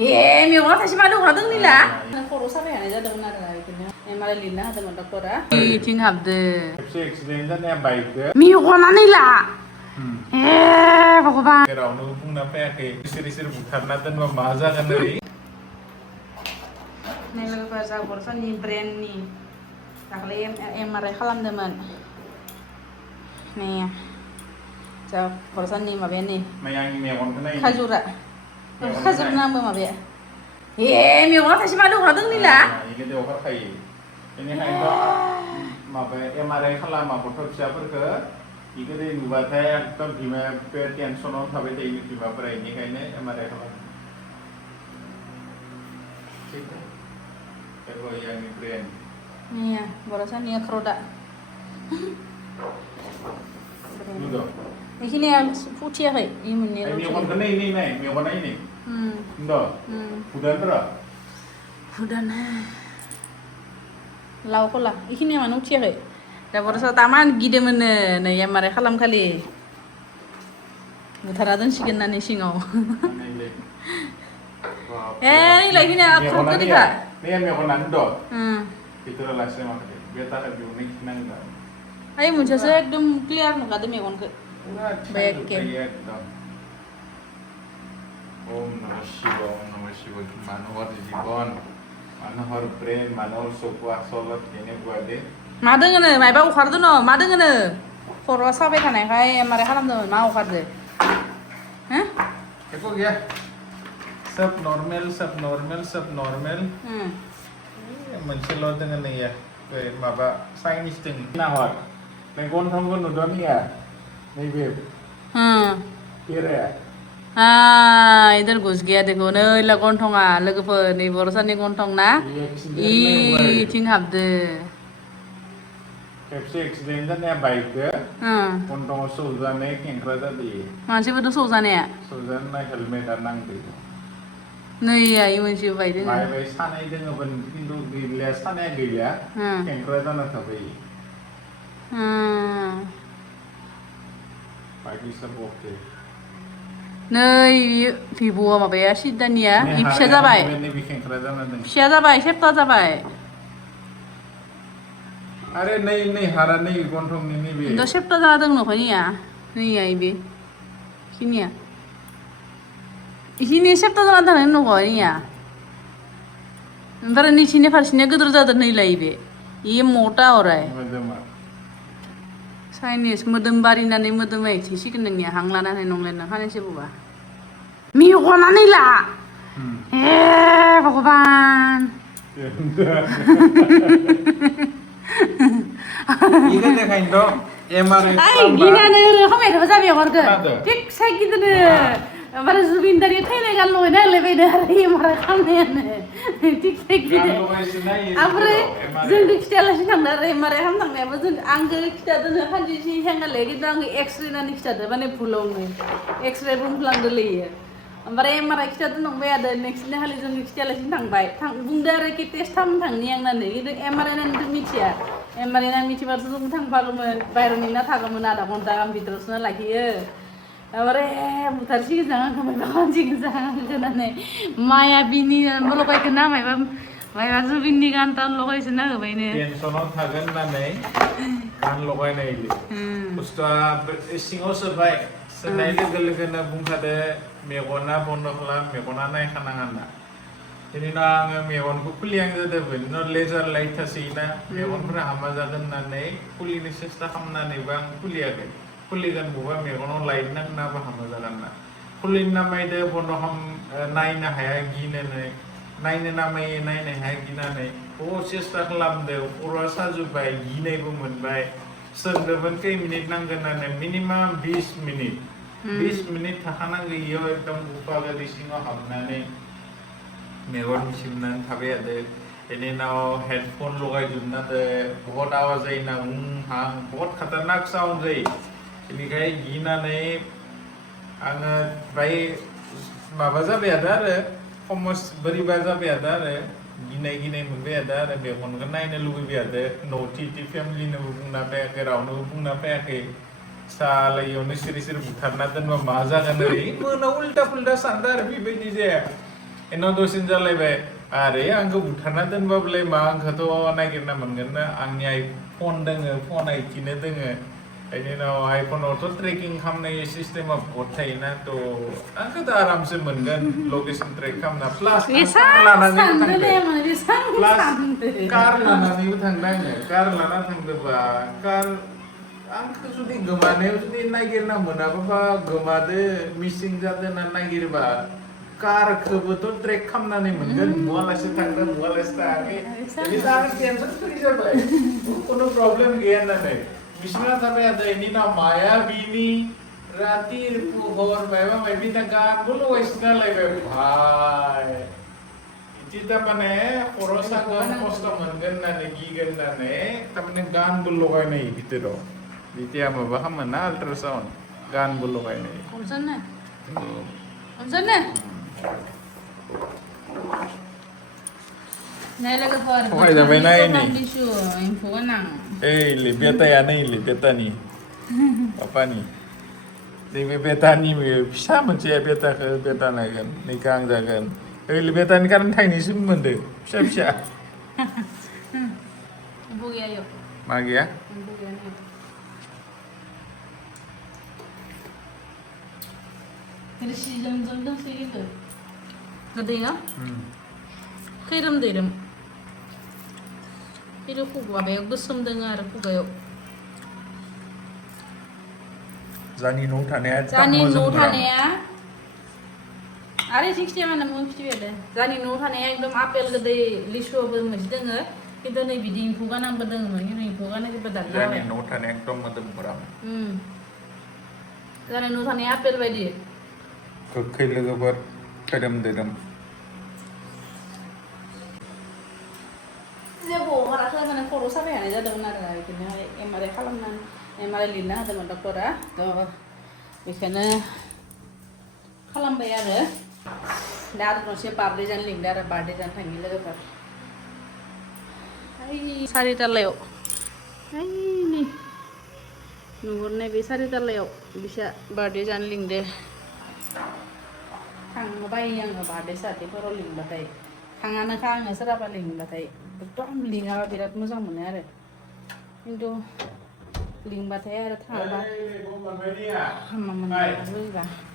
मेगना थाइसे मा दंना दोंनिला खर' साबाय थानाय जादोंमोन आरो बिदिनो एमआरआइ लिरना होदोंमोन डक्टरा बिथिं हाबदो खेबसे एक्सिडेन्ट जानाया बाइकदो मेगनानो ला भगबान जेरावनो बुंना फैयाखै इसोर बुथारना दोनबा मा जागोन ओरै नै लोगोफोर जा गरसानि ब्रेननि दाख्लै एमआरआइ खालामदोंमोन नै जा गरसानि माबाया नै आंनि मेगनखौ नाय खाजुरा खाजुर नामबो माबाया मेगना थाइसे मा दंना दोंनिला इखो देवखारखायो बेनिखायनोथ' माबा एमआरआइ खालामा गथ' फिसाफोरखो इखो नुबाथाय एकदम बिमाया टेनसनाव थाबाय थायो बिमाफोरा इनिखायनो एमआरआइ खालामो आंनि brain Iya, borosannya keroda. Ini yang putih ya kayak ini nih. Ini megonnya ini. Ndo. Udah berapa? Udah nah. Lau kola. Ini yang mana putih ya kayak. Dah borosan taman gede mana, nih yang mereka lam kali. Mutaradan sih kena nih singau. Ini lagi nih aku ketiga. Ini yang megon Ndo. Itu relasi makanya. Beta lebih unik nangga. Ayo muncul saya ekdom clear nih kata megon ke. Baik kem. Om Namah Shivaya, Manohar Jiban, Manohar Brain, Manohar Sokwa Solat ini buat deh. Mada ngene, maiba ukar tuh no, mada ngene. Korwa sampai kan kayak mereka halam tuh, mau ukar deh. Hah? Eko ya. Subnormal. Mencelo dengan ni ya, maba sains ting. Nahor. Megon thonggon udah ni ya, ni beb. Kira. इधर घुस गया देखो नै ला गन्थङा लोगोफोर नै बरसानि गन्थं ना इथिं हाबदो खेबसे एक्सिडेन्ट जानाया बाइकदो गन्थङाव सौजानाय खेंख्रा जादो मानसिफोरदो सौजानाया सौजानाय हेलमेटा नांदो नै आइ मोनसे बायदों बाय सानाय दोङोमोन खिन्थु गैलिया सानाया गैलिया खेंख्रा जाना थाबाय बाइकनिसा बकते नै भिभ'आ माबाया सिदानिया इ फिसा जाबाय फिसा जाबाय सेप्ता जाबाय आरे नै हारा नै गन्थंनि नै बे दा सेप्ता जादों नखनिया नै आइ बे खिनिया इखिनि सेप्ता जाना थानाय नखनिया ओमफ्राय नैसिनि फारसेनिया गोदोर जादों नै लाइ बे इ मोटा अराय चाइनिस मोदोम बारिनानै मोदोमा एक्सिसिगोन नोंनिया हां लानानै नंलायना खानायसो बुबा मेगनानो ला भगबान इखो देखायनोथ' एमआरआइ गिनानै रोखोमै थाबा जाबाय हरगो थिक साइकिदनो ओमफ्राय जुबिनदारि थैनाय गान लगायना होलायबायनो आरो एमआरआइ खालामनायानो थिक साइकिदनो ओमफ्राय जोंनो खिथायालासिनो थांदों आरो एमआरआइ खालामनो थांनायाबो जों आंगो खिथादोनो खानसेसो हेंगालाय खिन्थु आंगो एक्सरे होननानै खिथादो माने भुलावनो एक्सरे बुंफ्लांदोलैयो ओमफ्राय एमआरआइ खिथादो नंबाय आरो नेक्स्टनि खालि जोंनो खिथायालासिनो थांबाय बुंदो आरो कि टेस्ट खालामनो थांनि आं होननानै खिन्थु एमआरआइ होननानैथ' मिथिया एमआरआइ होननानै मिथिबाथ' जों थांफागौमोन बाहेरायाव नेना थागौमोन आधा घन्टा गाहाम भितरावसो लाखियो ओमफ्राय बुथारसिगोन जां आंखौ मायबा खालामसिगोन जां होननानै मायाबिनि लगायगोन ना मायबा जुबिननि गान टान लगायसोना होबायनो टेनसनाव थागोन होननानै गान लगायनाय बुस्थुआ सिङाव सोबाय सोनाय लोगो लोगोनो बुंखादो मेगना बन्द खालाम मेगना नायखानाङा होनना बेनि उनाव आङो मेगनखौ खुलिहां जादोंमोन लेजार लाइट थासैना मेगनफोरा हामा जागोन होननानै खुलिनो सेस्था खालामनानैबो आं खुलियाखै खुलिगोन बबेबा मेगनाव लाइट नांनाबो हामा जागोन ना खुलिनो नामायदो बन्द खालाम नायनो हाया गिनानै नायनो नामायो नायनो हाया गिनानै बहुद सेस्था खालामदो खर'आ साजोब्बाय गिनायबो मोनबाय सोंदोंमोन खै मिनिट नांगोन होननानै मिनिमाम 20 मिनिट थाखानांगौ इयाव एकदम गुफा गारि सिङाव हाबनानै मेगन मिसिबनानै थाबाय थादो बेनि उनाव हेडफन लगायजोबना दो बहुत आवाज जायोना हां बहुत खतरनाक साउन्ड जायो बेनिखाय गिनानै आङो बाय माबा जाबाय थादो आरो खमस बोरैबा जाबाय थादो आरो गिनाय मोनबाय थादो आरो मेगनखौ नायनो लुबैबाय थादो न'थि फेमिलिनोबो बुंना फैयाखै रावनोबो बुंना फैयाखै साला इयावनो सिरि बुथारना दोनबा मा जागोन ओरै मोनाव उल्टा पुल्टा सानदों आरो बेबायदि जाया Eno dosin जालायबाय आरे आंखौ बुथारना दोनबाबोलाय मा आंखौथ' नागिरना मोनगोन ना आंनि आइफन दोङो फन आइथिनो दोङो बेनि उनाव आइफनावथ' ट्रेकिं खालामनाय सिस्टेमा बहुत थायोना थ' आंखौथ' आरामसे मोनगोन लकेसन ट्रेक खालामना प्लास कार लानानैबो थांदो प्लास कार लानानैबो थांदो आङो कार लाना थांदोबा कार आंखौ जुदि गोमानायाव जुदि नागिरना मोनाबा गोमादो मिसिं जादो होनना नागिरबा कारखौबोथ' ट्रेक खालामनानै मोनगोन मुवालासे थांदों मुवालासे थाङाखै बेनि थाखाय टेनसन फ्रि जाबाय कुनु प्रब्लेम गैया होननानै बिसोरना थाबाय आरो बेनि उनाव मायाबिनि राति हर मायबा मायबि दा गानबो लगायसिना लायबाय भाय इदि थारमाने खर' सागोन खस्थ' मोनगोन होननानै गिगोन होननानै थारमाने गानबो लगायनाय भितराव बिदिया माबा खालामो ना आल्ट्रासाउन्ड गानबो लगायनाय Thoi ra bên này nè. Ê, lì beta ya này, lì beta ni. Apa ni? Lì beta ni bisa mencari beta ke beta này kan, ni kang jagan. Lì beta ni kan thai ni sim mende, bisa. Magi ya? Ini si jam-jam dah sih gitu. Gede ya? Kirim derim. Itu kuga bayar besar dengar kuga yuk. Zani no thane ya. Are 60 mana mau 60 beda. Zani no thane ekdom apel gede lisho ber masih dengar. Kita nih biding kuga nang bedeng, ini kuga nih bedal. Zani no thane ekdom madem beram. Zani no thane apel bedi. Kekai legabar kadam deram. Jabo marah kan mana koros apa ya? Jadi benar lah. Ini emare kalam nan, emare lina ada mana dokter ah. Tuh, ikannya kalam bayar ya. Dar nasi pabri jan ling dar bade jan tangi legabar. Ay, sari terleo. Ay nih, nurnya bisa terleo, bisa bade jan ling deh. Thằng bay yang bade saat itu orang ling batai. Thằng anak thằng serapa ling batai. Betul ling apa birat musang mana ada. Itu ling batai ada thang apa. Mama mana